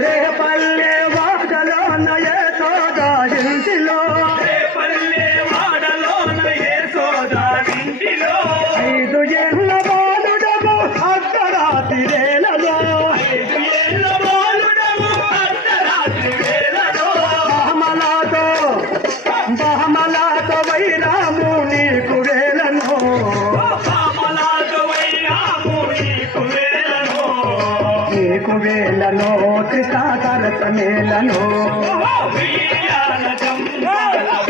రేపల్లె వాటలో నయతో సోదా బహమలాతో వైరాము నీకు వేలను. నీకు వేలను కృష్ణ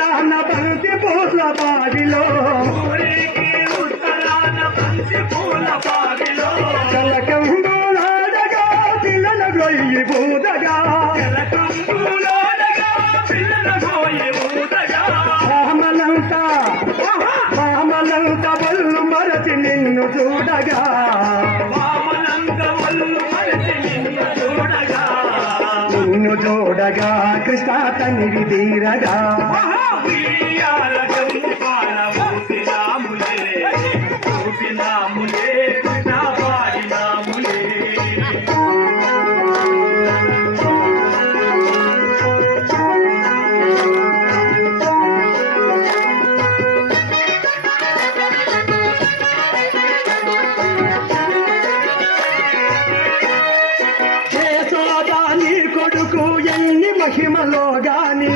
ఉత్తరాన బంతి పూల బావిలో ఉత్తరాన మంచి పూల బావిలో, కలకంబులాడగా పిల్లల గొయ్యి బూదగా జలకంబులోడగా పిల్లల పోయి ఊదగా. రామలంతా మరచి నిన్ను చూడగా నిన్ను చూడగా కృష్ణ తనివి తీరగా. మహిమలో గాని.